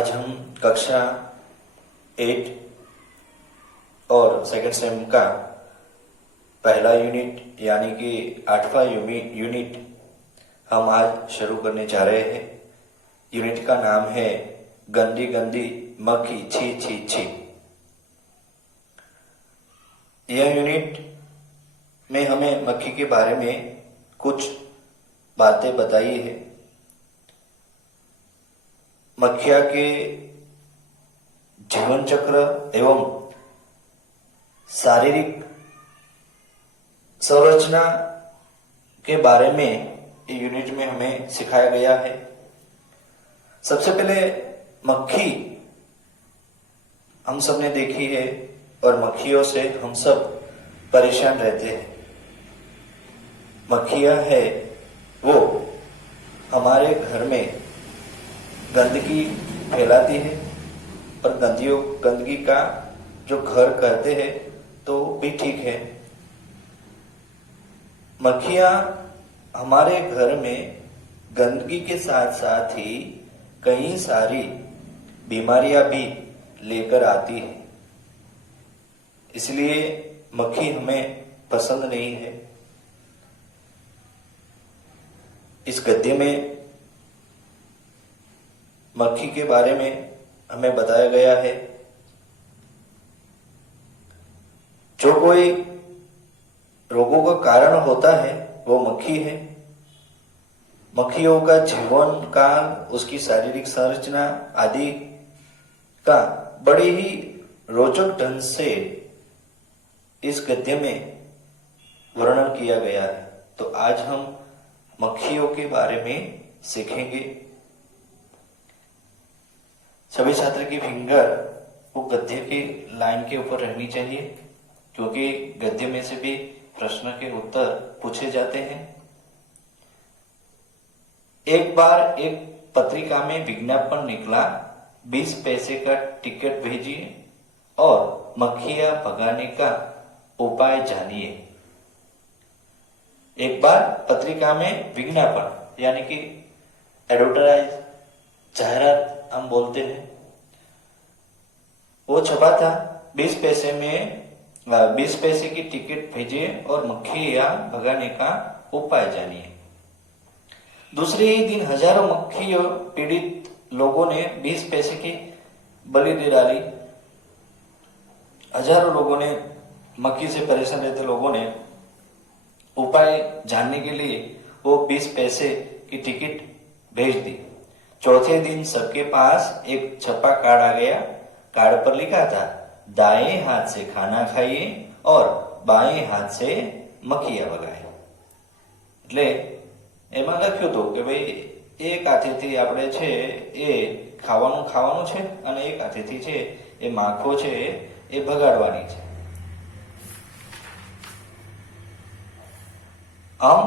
आज हम कक्षा 8 और सेकंड सेम का पहला यूनिट यानी कि 8वां यूनिट हम आज शुरू करने जा रहे हैं। यूनिट का नाम है गंदी गंदी मक्खी छी छी छी। यह यूनिट में हमें मक्खी के बारे में कुछ बातें बताई है। मक्खियां के जीवन चक्र एवं शारीरिक संरचना के बारे में यूनिट में हमें सिखाया गया है। सबसे पहले मक्खी हम सब ने देखी है और मक्खियों से हम सब परेशान रहते हैं। मक्खियां है वो हमारे घर में गंदगी फैलाती है और गंदगी का जो घर कहते हैं तो भी ठीक है। मक्खियां हमारे घर में गंदगी के साथ साथ ही कई सारी बीमारियां भी लेकर आती है, इसलिए मक्खी हमें पसंद नहीं है। इस गद्य में मक्खी के बारे में हमें बताया गया है। जो कोई रोगों का कारण होता है वो मक्खी है। मक्खियों का जीवन काल, उसकी शारीरिक संरचना आदि का बड़े ही रोचक ढंग से इस गद्य में वर्णन किया गया है। तो आज हम मक्खियों के बारे में सीखेंगे। सभी छात्र की फिंगर वो गद्य की लाइन के ऊपर रहनी चाहिए, क्योंकि गद्य में से भी प्रश्न के उत्तर पूछे जाते हैं। एक बार एक पत्रिका में विज्ञापन निकला, 20 पैसे का टिकट भेजिए और मक्खियां भगाने का उपाय जानिए। एक बार पत्रिका में विज्ञापन यानी कि एडवर्टाइज, जाहिरात हम बोलते हैं, वो छपा था। 20 पैसे की टिकट भेजिए और मक्खियां भगाने का उपाय जानिए। दूसरे ही दिन हजारों मक्खियों पीड़ित लोगों ने 20 पैसे की बलि दे डाली। हजारों लोगों ने, मक्खी से परेशान रहते लोगों ने उपाय जानने के लिए वो 20 पैसे की टिकट भेज दी। चौथे दिन सबके पास एक छपा कार्ड आ गया। कार्ड पर लिखा था, दाएं हाथ से खाना खाइए और बाएं हाथ से મખિયા ભગાય। એટલે એમાં લખ્યું હતું કે ભાઈ એક હાથેથી આપણે છે એ ખાવાનું છે અને એક હાથેથી છે એ માખો છે એ ભગાડવાની છે। हम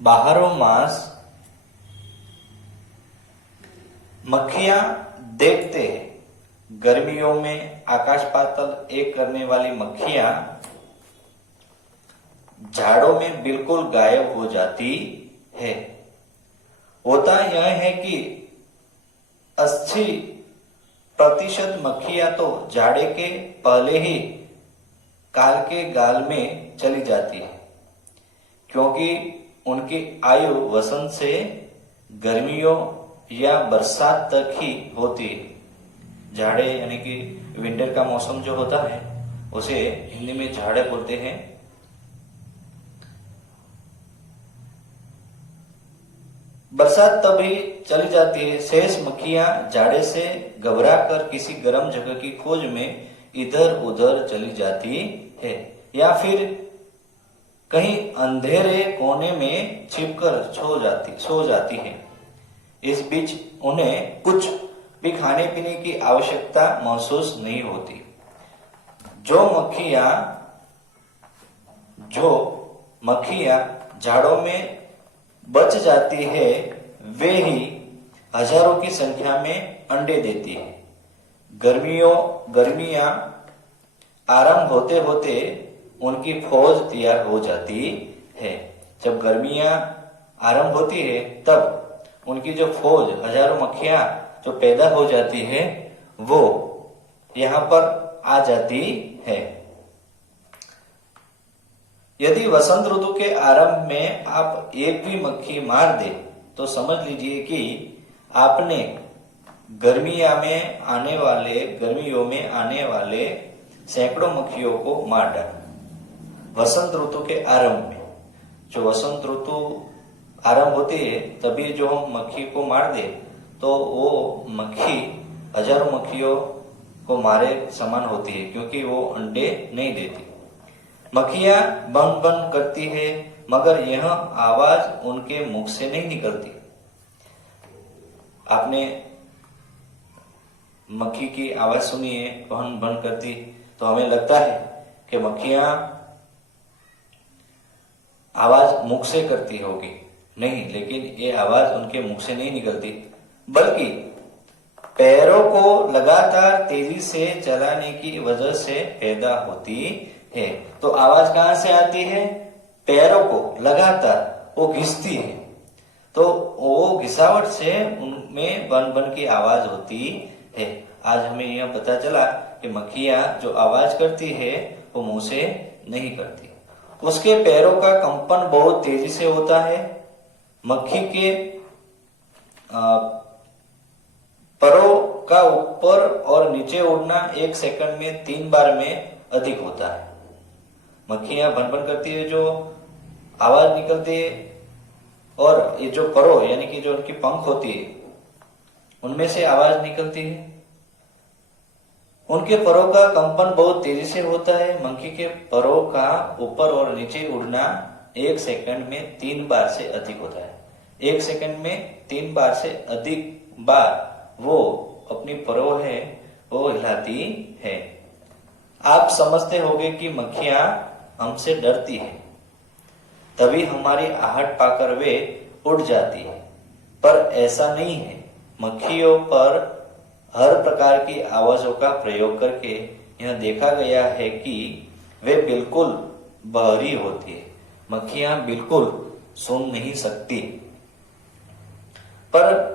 बारहों मास मक्खियां देखते हैं। गर्मियों में आकाश पाताल एक करने वाली मक्खियां झाड़ों में बिल्कुल गायब हो जाती है। होता यह है कि 80% मक्खियां तो जाड़े के पहले ही काल के गाल में चली जाती है, क्योंकि उनकी आयु वसंत से गर्मियों या बरसात तक ही होती है। झाड़े यानी कि विंटर का मौसम जो होता है उसे हिंदी में झाड़े बोलते हैं। बरसात तभी चली जाती है। शेष मक्खियां जाड़े से घबरा कर किसी गर्म जगह की खोज में इधर उधर चली जाती है या फिर कहीं अंधेरे कोने में छिपकर सो जाती है। इस बीच उन्हें कुछ भी खाने पीने की आवश्यकता महसूस नहीं होती। जो मक्खियां झाड़ों में बच जाती है वे ही हजारों की संख्या में अंडे देती है। गर्मियां आरंभ होते होते उनकी फौज तैयार हो जाती है। जब गर्मियां आरंभ होती है तब उनकी जो फौज, हजारों मक्खियां जो पैदा हो जाती है, वो यहाँ पर आ जाती है। यदि वसंत ऋतु के आरंभ में आप एक भी मक्खी मार दे तो समझ लीजिए कि आपने गर्मियों में आने वाले सैकड़ों मक्खियों को मार डाला। वसंत ऋतु के आरंभ में, जो वसंत ऋतु आरंभ होती है, तभी जो हम मक्खी को मार दे तो वो मक्खी हजारों मक्खियों को मारे समान होती है, क्योंकि वो अंडे नहीं देती। मक्खियां बन बन करती है, मगर यह आवाज उनके मुख से नहीं निकलती। आपने मक्खी की आवाज सुनी है बन बन करती, तो हमें लगता है कि मक्खियां आवाज मुख से करती होगी। नहीं, लेकिन ये आवाज उनके मुख से नहीं निकलती, बल्कि पैरों को लगातार तेजी से चलाने की वजह से पैदा होती है। तो आवाज कहां से आती है? पैरों को लगातार वो घिसती है, तो वो घिसावट से उनमें बन बन की आवाज होती है। आज हमें यह पता चला कि मक्खियां जो आवाज करती है वो मुंह से नहीं करती। उसके पैरों का कंपन बहुत तेजी से होता है। मक्खी के परों का ऊपर और नीचे उड़ना 1 सेकंड में 3 बार में अधिक होता है। मक्खियां भन भन करती है, जो आवाज निकलती है, और ये जो परों यानी कि जो उनकी पंख होती है उनमें से आवाज निकलती है। उनके परों का कंपन बहुत तेजी से होता है। मक्खी के परों का ऊपर और नीचे उड़ना 1 सेकंड में 3 बार से अधिक होता है। 1 सेकंड में 3 बार से अधिक बार वो अपनी परों है वो हिलाती है। आप समझते होंगे कि मक्खियां हमसे डरती है, तभी हमारी आहट पाकर वे उड़ जाती है, पर ऐसा नहीं है। मक्खियों पर हर प्रकार की आवाजों का प्रयोग करके यह देखा गया है कि वे बिल्कुल बहरी होती है। मक्खियां बिल्कुल सुन नहीं सकती, पर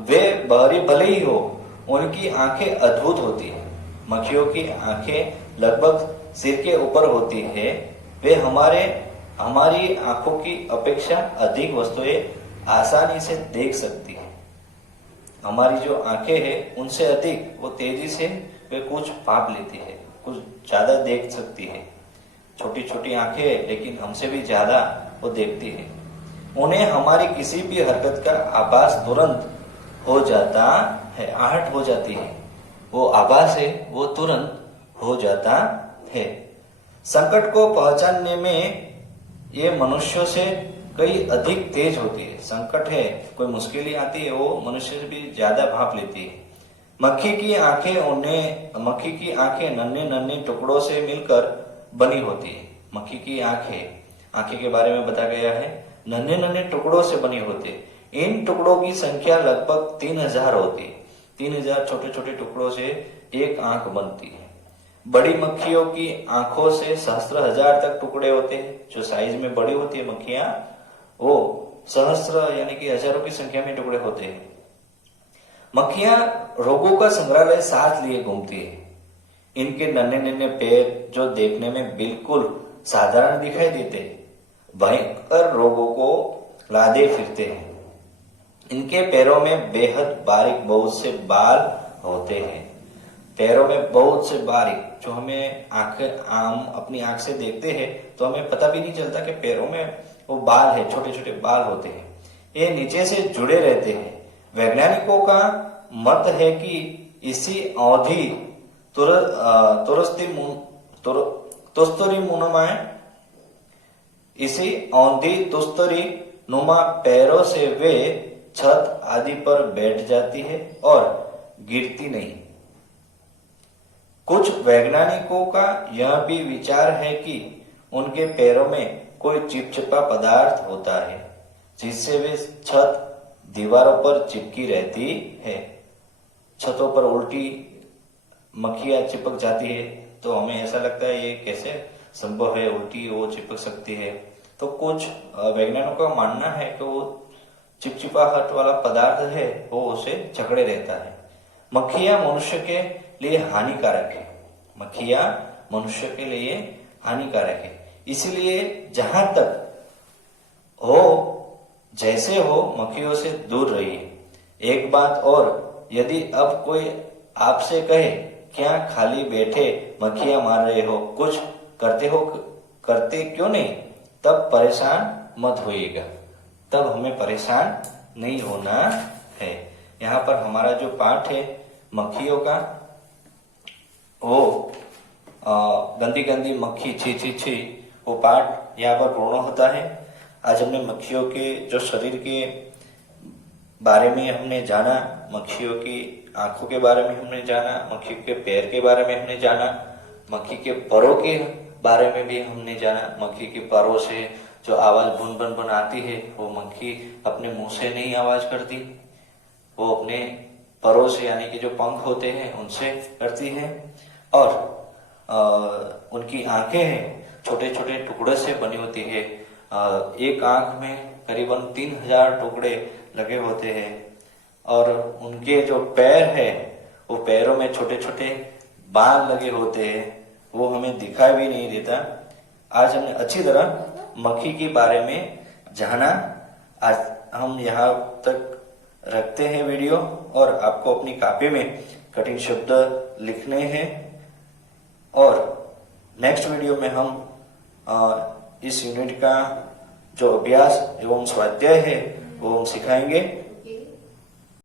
वे बहरी भले ही हो, उनकी आंखें अद्भुत होती है। मक्खियों की आंखें लगभग सिर के ऊपर होती है। वे हमारी आंखों की अपेक्षा अधिक वस्तुएं आसानी से देख सकती है। हमारी जो आंखें हैं उनसे अधिक वो तेजी से वे कुछ भाप लेती है, कुछ ज्यादा देख सकती है। छोटी छोटी आंखें है, लेकिन हमसे भी ज्यादा वो देखती है। उन्हें हमारी किसी भी हरकत का आभास तुरंत हो जाता है, आहट हो जाती है। वो आभास है वो तुरंत हो जाता है। संकट को पहचानने में ये मनुष्यों से कई अधिक तेज होती है। संकट है, कोई मुश्किलें आती है, वो मनुष्य से भी ज्यादा भाप लेती है। मक्खी की आंखें नन्हे नन्हे टुकड़ों से मिलकर बनी होती है। मक्खी की आंखें के बारे में बताया गया है, नन्हे नन्हे टुकड़ों से बनी होती है। इन टुकड़ों की संख्या लगभग 3000 होती है। 3000 छोटे छोटे टुकड़ों से एक आंख बनती है। बड़ी मक्खियों की आंखों से सहस्त्र हजार तक टुकड़े होते हैं। जो साइज में बड़ी होती है मक्खियां, वो सहस्त्र यानी कि हजारों की संख्या में टुकड़े होते हैं। मक्खियां रोगों का संग्रहालय साथ लिए घूमती है। इनके नन्हे नन्हे पैर जो देखने में बिल्कुल साधारण दिखाई देते हैं, भयंकर रोगों को लादे फिरते हैं। इनके पैरों में बेहद बारीक बहुत से बाल होते हैं। पैरों में बहुत से बारीक, जो हमें अपनी आंख से देखते हैं तो हमें पता भी नहीं चलता कि पैरों में वो बाल है, छोटे छोटे बाल होते हैं। ये नीचे से जुड़े रहते हैं। वैज्ञानिकों का मत है कि इसी अवधि तुस्तरी नुमा पैरों से वे छत आदि पर बैठ जाती है और गिरती नहीं। कुछ वैज्ञानिकों का यह भी विचार है कि उनके पैरों में कोई चिपचिपा पदार्थ होता है, जिससे वे छत दीवारों पर चिपकी रहती है। छतों पर उल्टी मक्खियां चिपक जाती है, तो हमें ऐसा लगता है ये कैसे संभव है, उल्टी वो चिपक सकती है। तो कुछ वैज्ञानिकों का मानना है कि वो चिपचिपाहट वाला पदार्थ है वो उसे जकड़े रहता है। मक्खियां मनुष्य के लिए हानिकारक है। मक्खियां मनुष्य के लिए हानिकारक है, इसलिए जहां तक हो जैसे हो मक्खियों से दूर रहिए। एक बात और, यदि अब कोई आपसे कहे क्या खाली बैठे मक्खियां मार रहे हो, कुछ करते क्यों नहीं, तब परेशान मत होइएगा। तब हमें परेशान नहीं होना है। यहाँ पर हमारा जो पाठ है मक्खियों का, वो गंदी गंदी मक्खी छी छी छी, वो पाठ यहाँ पर पूर्ण होता है। आज हमने मक्खियों के जो शरीर के बारे में हमने जाना, मक्खियों की आंखों के बारे में हमने जाना, मक्खी के पैर के बारे में हमने जाना, मक्खी के परों के बारे में भी हमने जाना। मक्खी के परों से जो आवाज बुन बन बन आती है, वो मक्खी अपने मुंह से नहीं आवाज करती, वो अपने परों से यानी कि जो पंख होते हैं उनसे करती है। और उनकी आंखें हैं छोटे छोटे टुकड़े से बनी होती है। एक आंख में करीबन 3000 टुकड़े लगे होते हैं। और उनके जो पैर है वो पैरों में छोटे छोटे बाल लगे होते हैं, वो हमें दिखाई भी नहीं देता। आज हमने अच्छी तरह मक्खी के बारे में जाना। आज हम यहाँ तक रखते हैं वीडियो, और आपको अपनी कॉपी में कठिन शब्द लिखने हैं। और नेक्स्ट वीडियो में हम इस यूनिट का जो अभ्यास एवं स्वाध्याय है वो हम सिखाएंगे।